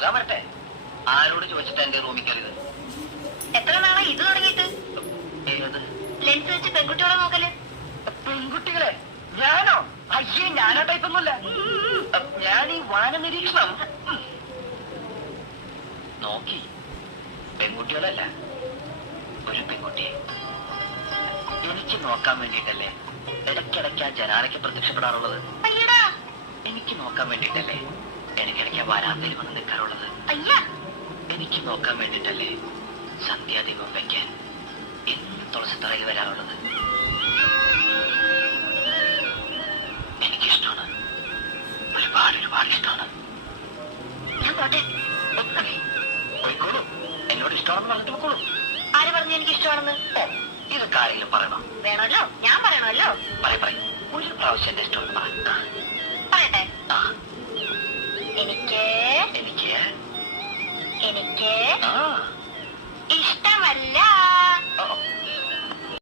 പോകാൻ പറ്റേ? ആരോട് ചോദിച്ചിട്ട് എന്റെ റൂമിൽ കയറിയത്? എത്ര നാളെ ഇത് തുടങ്ങിയിട്ട്? ഏത് ലെൻസ് വെച്ച് പെൺകുട്ടികളെ നോക്കല്? പെൺകുട്ടികളെ? ഞാനോ? അയ്യേ, ഞാനാ ടൈപ്പൊന്നുമല്ല. ഞാൻ ഈ വാന നിരീക്ഷണം നോക്കി. പെൺകുട്ടികളല്ല, ഒരു പെൺകുട്ടിയെ എനിക്ക് നോക്കാൻ വേണ്ടിട്ടല്ലേ ഇടയ്ക്കിടയ്ക്ക് ആ ജനാലയ്ക്ക് പ്രത്യക്ഷപ്പെടാറുള്ളത്? അയ്യടാ, എനിക്ക് നോക്കാൻ വേണ്ടിട്ടല്ലേ ഇടയ്ക്കിടയ്ക്ക് വരാന്തയിൽ വന്ന് നിൽക്കാറുള്ളത്? അയ്യ, എനിക്ക് നോക്കാൻ വേണ്ടിട്ടല്ലേ സന്ധ്യാദീപം വയ്ക്കാൻ എന്നും തുളസിത്തറയിൽ വരാറുള്ളത്? എനിക്കിഷ്ടമാണ്, ഒരുപാട് ഇഷ്ടമാണ്. ഞാൻ പോട്ടെ. പോയിക്കോളൂ, എന്നോട് ഇഷ്ടമാണെന്ന് പറഞ്ഞിട്ട് പോയിക്കോളൂ. ആര് പറഞ്ഞു എനിക്ക് ഇഷ്ടമാണെന്ന്? ഇതൊക്കെ ആരെങ്കിലും പറയണോ? വേണമല്ലോ, ഞാൻ പറയണമല്ലോ. പറയും, ഒരു പ്രാവശ്യം എന്റെ ഇഷ്ടമെന്ന് പറ. പറയട്ടെ? ആ, എനിക്ക് എനിക്ക് എനിക്ക് ആ ഇഷ്ടമല്ല.